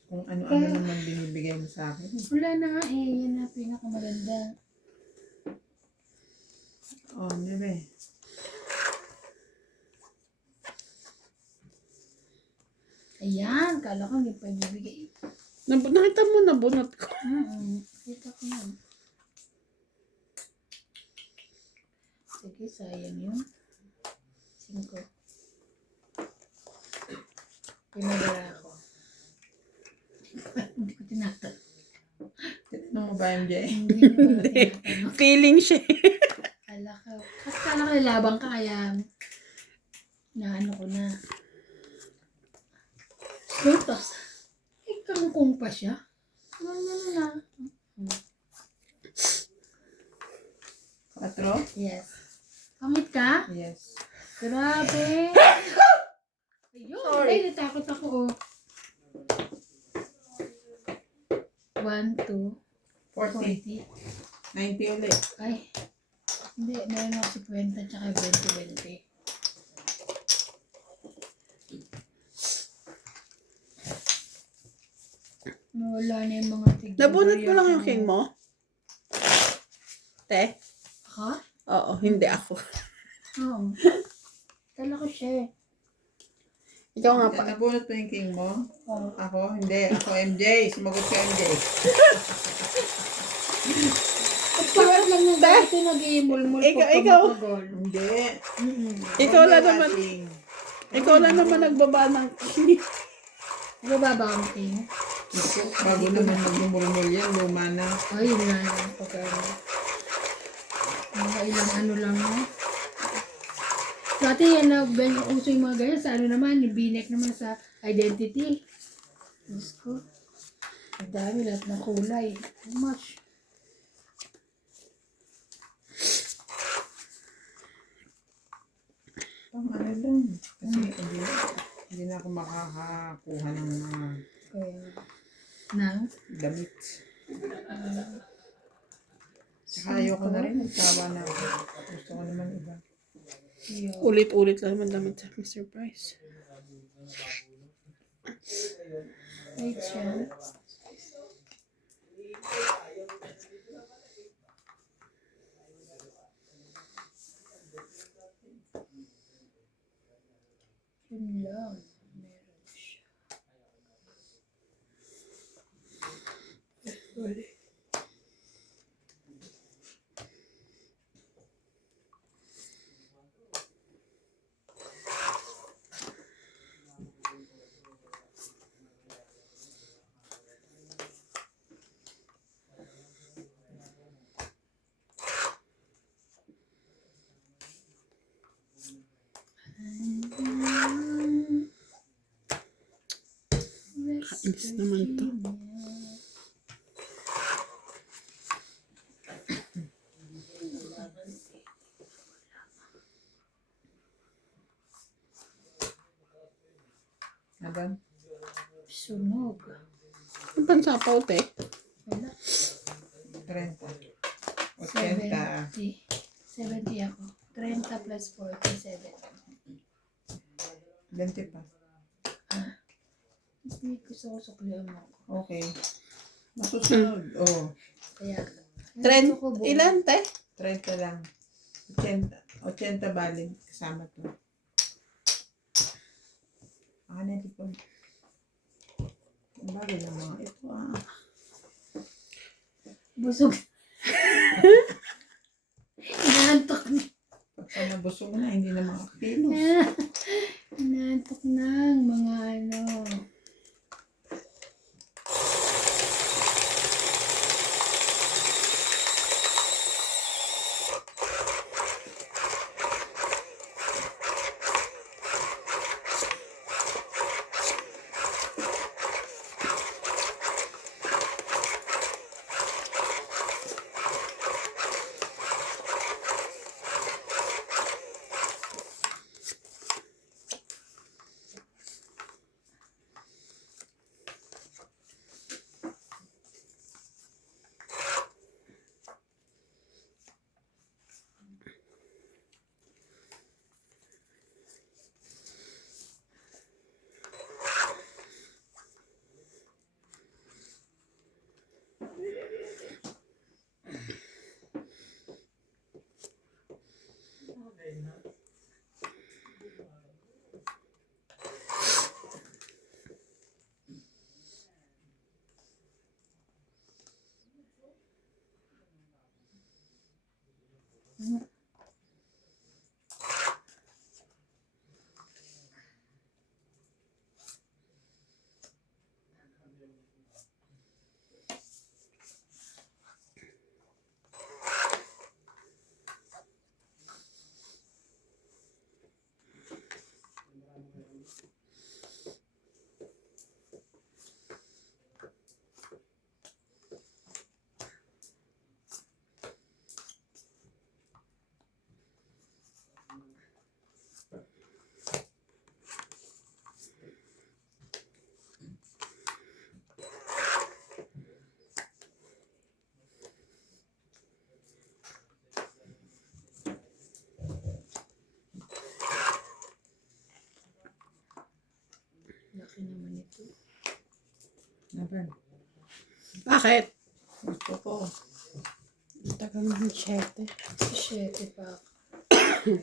Kung ano-ano naman binibigay mo sa akin. Wala na nga eh. Yan na pinakamaganda. Oh, nebe. Ayan. Kala ko hindi pa ibibigay. Nakita mo, nabunot ko. Kita ko na. Sige, sayang yun. 5. Pinagara ako. Hindi ko tinatanong. Tinanong mo ba, MJ? Hindi ko tinatanong. Feeling siya. Kala ko. Kasi kala ko labang ka kaya naano ko na. Lutos. Eh, kangkong pa siya. Ano na. 4? Yes. Pangit ka? Yes. Grabe. Ayun. Sorry. Ay, natakot ako. 1, 2, 40. 40. 90 ulit. Ay. Hindi. Meron ako 50 tsaka 20. Nawala na yung mga tigil. Nabunot mo lang yung king mo? Te? Ako? Oo, hindi ako. Oo. Kala ko siya eh. Ikaw nga pa. Nabunot mo yung king mo? Oo. Ako? Hindi. Ako MJ. Sumagot ka MJ. Pagpawat lang ng dati nag-iimulmul Ikaw. Hindi. Ikaw lang Only one naman. king. Ikaw lang naman nagbaba ng king. Nababa ang king? Ito, bago naman magmumulmul yan, luma na. Ay, yun na lang. Pagkano. Mga ilang ano lang no? Dati yan na uso yung mga ganyan sa ano naman, yung binek naman sa identity. Diyos ko. Ang dami lahat ng kulay. How much? Pang ano lang. Kasi hindi na ako makakakuha ng mga Kaya, nang? damit. Saka ayoko na rin. Nagsawa na ako. Gusto ko naman iba. Yun. Ulit-ulit lang naman damit sa Mr. Price. Wait siya. Yun lang. Meron siya. Kainis naman to. Adan? Sunog. Ang pansapaw, te. Wala. 30. 80. 70. 70 ako. 30 plus 47. 20 pa. Hindi gusto ko suklihan mo. Okay. Masusunod. Oh. Kaya, Trend, gusto ko buo. ilan, te? 30 lang. 80. 80 balin. Kasama to. Ano ito po? Ang bagay ng mga ito Busog. Inaantok na. Pagka nabusog na, hindi na makakilos. Inaantok ng mga ano. laki naman ito. Naban. Bakit? Gusto ko. Ang tagal ng 7. 7 pa. 20.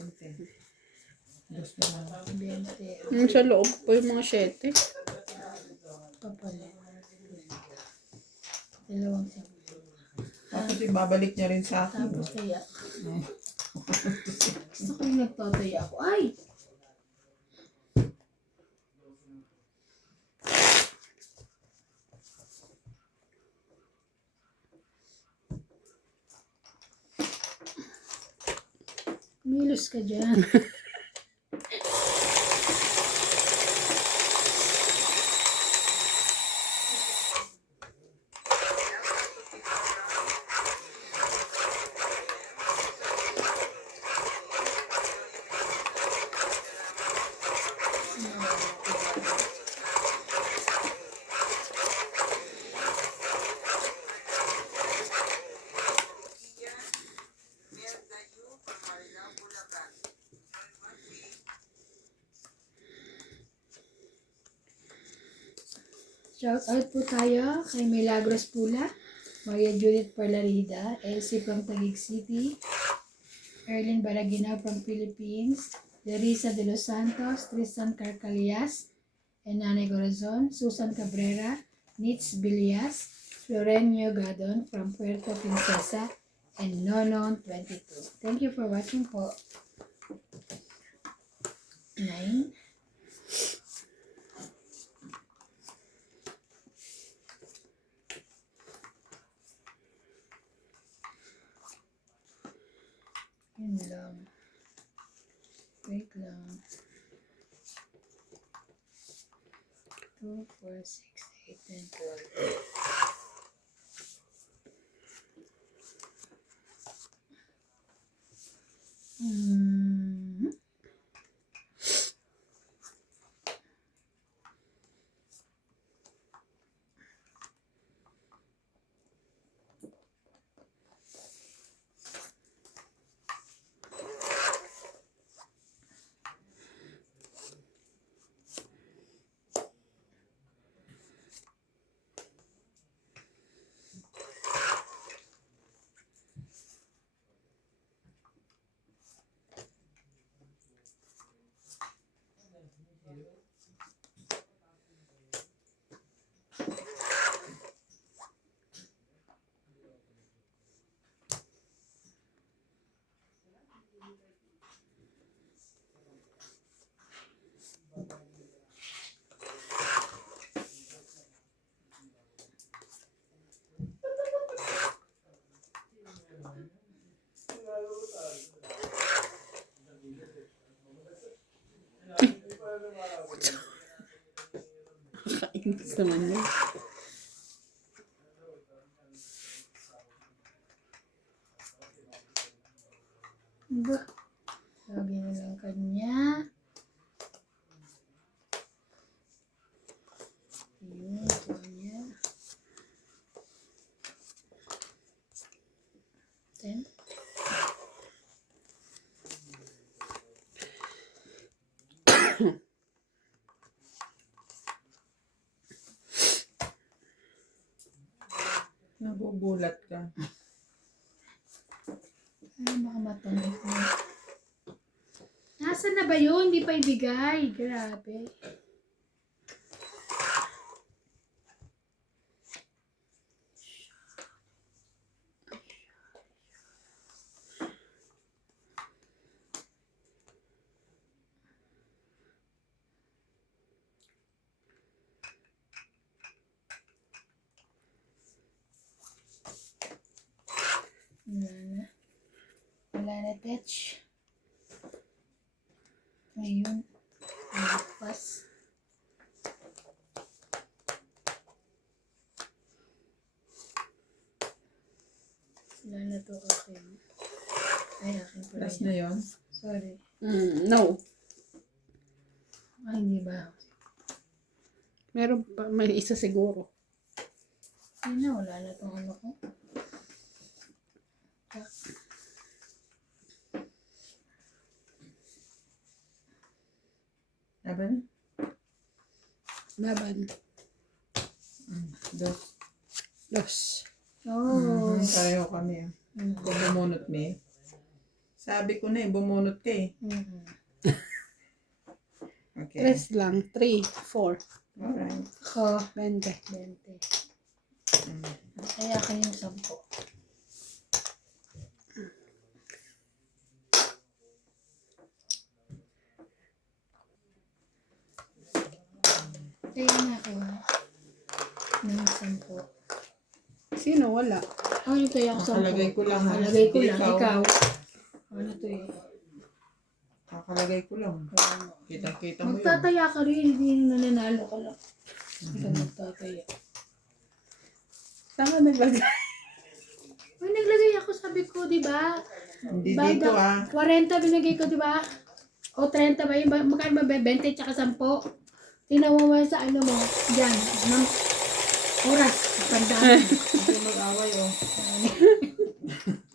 Gusto mo lang. 20. Yung sa loob po yung mga 7. Papalit. Dalawang sabi. Tapos ibabalik niya rin sa akin. Tapos kaya. Gusto ko yung nagtotaya ako. Ay! Milos ka dyan. Shout out po tayo kay Milagros Pula, Maria Judith Parlarida, Elsie from Taguig City, Erlyn Baragina from Philippines, Larissa de los Santos, Tristan Carcalias, Enane Corazon, Susan Cabrera, Nitz Bilias, Florenio Gadon from Puerto Princesa, and Nonon 22. Thank you for watching po. 9. Yun lang. Wait lang. 2, 4, 6, 8, and 12. Nakakainis naman yun. Ba? Lagi na lang kanya. Yun, ito niya. 10. Nagugulat ka. Ay, baka matangit mo. Nasaan na ba yun? Hindi pa ibigay. Grabe. Wala na. Wala na, Tetch. Ayun. Nagpas. Wala na to akin. Ay, akin pala Last na yan. yun. Sorry. No. Ay, hindi ba? Meron pa. May isa siguro. Hindi na, wala na tong ano ko. Laban? Laban. Dos. Dos. Oh. Pareho kami. Kung bumunot me. Sabi ko na bumunot ka eh. Mm. Okay. Tres lang. 3, 4. Alright. Ako, 20. 20. Kaya kayong 10. Kaya na ako ha. Ng 10. Sino? Wala. Ako yung kaya ako 10. Nakalagay ko lang, ha? Nakalagay ko Hindi lang. ikaw. Ikaw. Ano to eh. Kakalagay ko lang. Kita-kita mo yun. Magtataya ka rin. Hindi yung nananalo ka lang. Hindi ka magtataya. Saan ka naglagay? Ay, naglagay ako, sabi ko, di ba? Hindi By dito the 40 binigay ko, di ba? O 30 ba yun? Magkano ba? 20 tsaka 10? Tinawa mo sa ano mo. Diyan. Ng oras. Pandaan. Hindi mag-away oh.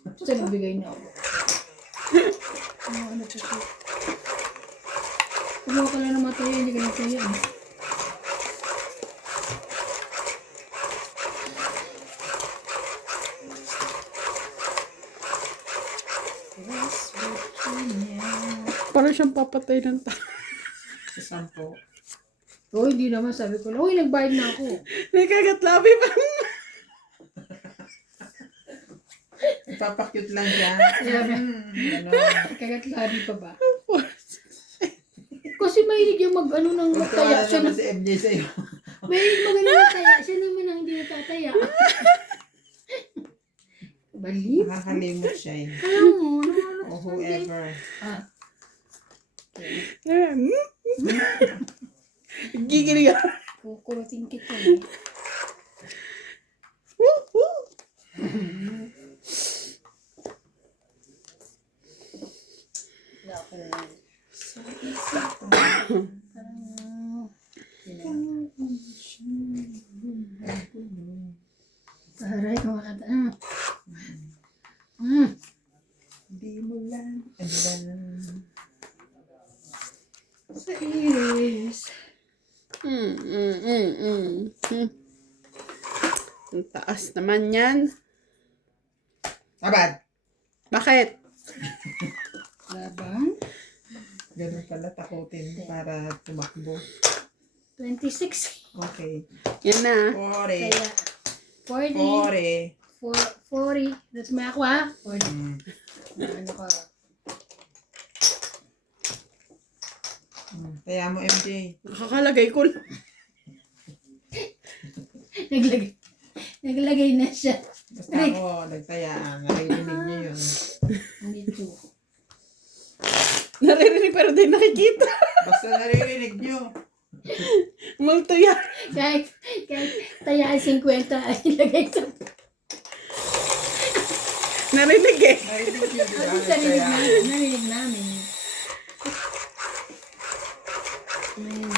Gusto nagbigay na ako. Ano to siya? Kumuha ka lang ng mataya, hindi ka nataya. West Virginia. Parang siyang papatay ng tao. Sa 10. Oh, hindi naman. Sabi ko lang, uy, nagbayad na ako. May kagatlabi pa. Ipapakyut lang siya. Ano. Kagatlabi pa ba? Kasi mahilig yung mag-ano ng Magkawala mataya. Siya naman na, si MJ sa'yo. mahilig mag-ano ng mataya. Siya naman ang hindi natataya. Baliw. Nakakalimot siya eh. Alam mo, ano, O whoever. Ah, Gigilig ako. kukurutin kita eh. Wala ko lang. Aray, kumakata. Di mo lang alam. Sa iris. Ang taas naman yan. Abad! Bakit? Labang. Ganun pala takutin para tumakbo. 26. Okay. Yan na. 40. Kaya, 40. 40. 40. That's may ako ha? 40. Ano ka? Kaya mo MJ. Nakakalagay ko lang. Naglagay na siya. Basta ako, nagtaya. Naririnig niyo yun. Me too. Naririnig pero di nakikita. Basta naririnig niyo. Multo yan. Kahit tayaan 50 ay ilagay sa... Narinig eh. Narinig niyo, di ba? Kasi narinig namin. Narinig namin. Ayun.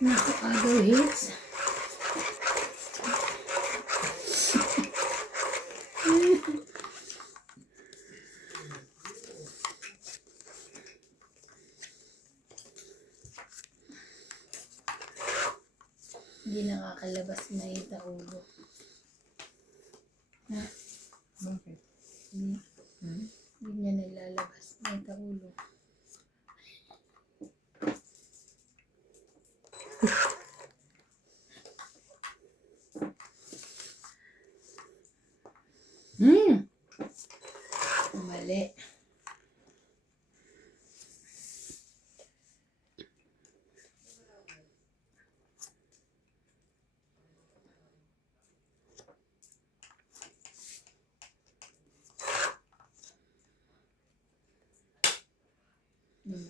Naku, other hits. Hindi nakakalabas na itaulo. Na, Bakit? hindi, Hmm? hindi niya nilalabas na itaulo. Mali.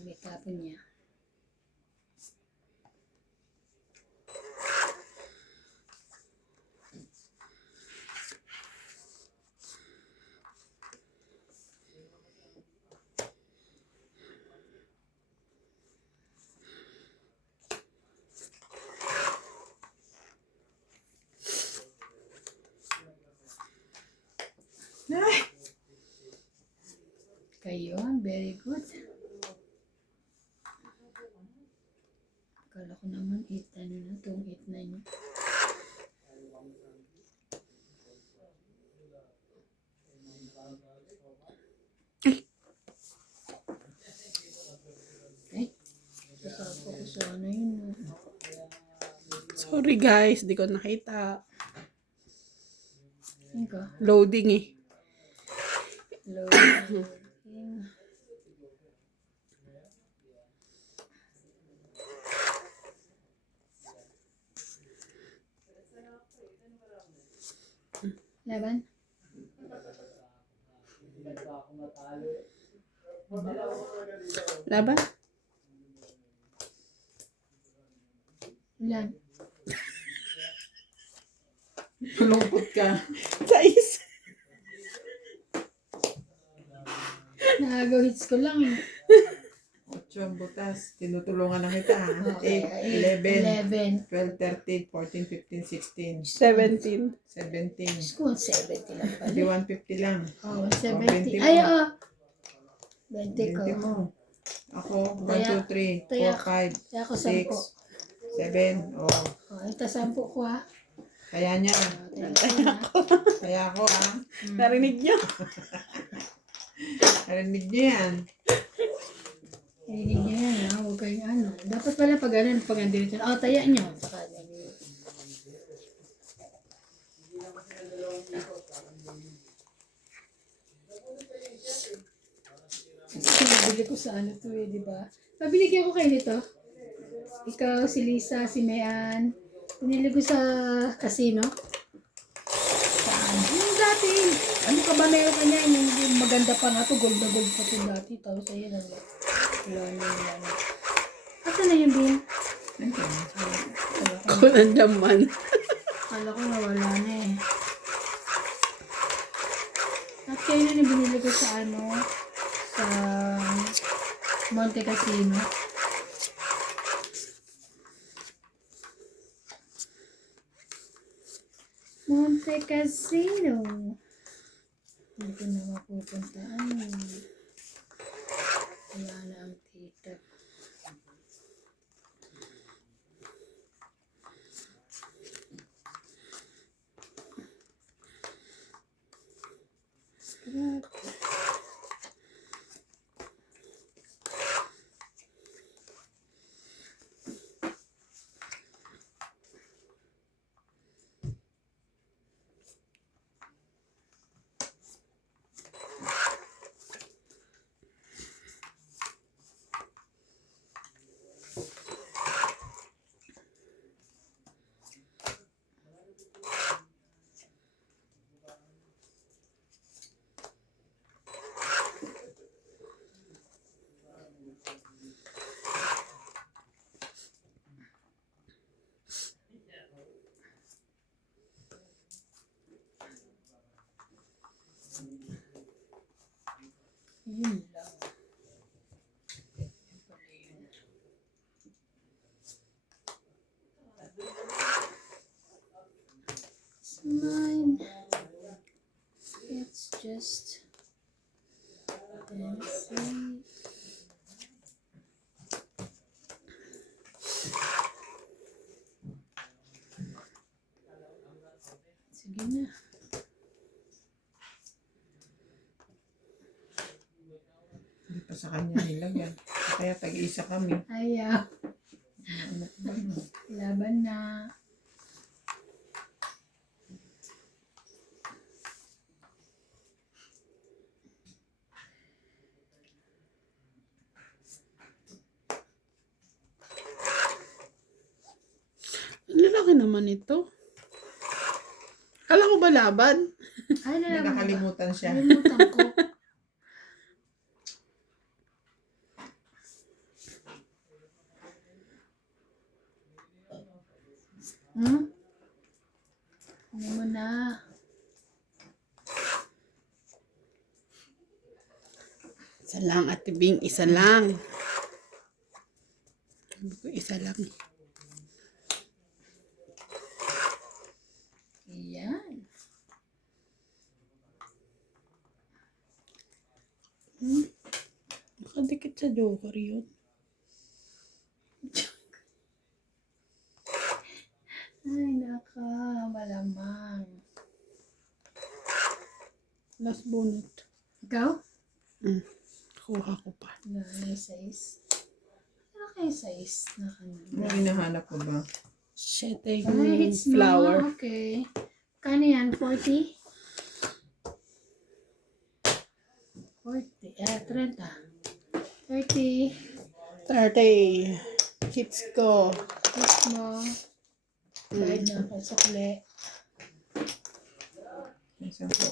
Make up niya. Ay! Ayun, very good. Akala ko naman 8 ano na itong 8 na nyo. Ay, kasama ko sa ano yun. Sorry guys, di ko nakita. Saan ka? Loading eh. Loading. Laban? Laban? Ilan? Malungkot ka. Sais. Naagaw hits ko lang eh. 8 ang butas. Tinutulungan na kita. Okay, 8, 11, 11. 12, 13, 14, 15, 16, 17. 17. Diyos ko, 70 lang pala. Di 150 lang. Oh, 20 70. mo. Ay, oo. 20 ko. 20 mo. Ako, 1, Taya- 2, 3, taya- 4, 5, Kaya ako 6, 10. 7. Oh, Oh, ito 10 ko ha. kaya niya. Kaya ako Narinig niyo? Narinig niyo yan. Hindi niya yan ha. Huwag kayong ano. Dapat pala pag ano, pag nandito. Oh, taya niyo. Saka, Nabili ko sa ano to eh, di ba? Pabiligyan ko kayo nito. Ikaw, si Lisa, si Mayan. Pinili ko sa casino. Saan? Yung dati. Ano ka ba meron ka niya? Yung maganda pa nga to. Gold na gold pa to dati. Tapos ayun ang wala na yan. Asa na yun, Bin? Nandiyan. Kung nandiyan man. Kala ko nawala na eh. At kayo na binili ko sa ano, sa Monte Casino. Monte Casino. Hindi ko na mapupuntaan. Wala na ang tita. Yun lang. It's mine. It's just dancing. Sige na. Hindi pa sa kanya nilagyan. Kaya tag-isa kami. Ayaw. Ano ba yun? Laban na. Ang lalaki naman ito. Kala ko ba laban? Ay, nalaman mo ba? Nakakalimutan siya. Nalimutan ko. Hmm? Ano mo na? Isa lang, Ate Bing. Isa lang. Sabi ko, isa lang. Ayan. Bakit sa Joker yun? Ay, naka, malamang. Last bonnet. Ikaw? Kuha ko pa. No, may size. Ano kayo size na Ano kanina? hinahanap ko ba? Setting Ay, it's flower. flower. Okay. Kano yan? 40? 40. 30. 30. 30. Hits ko. Hit mo. Bayad na ako sa kle. Isang po.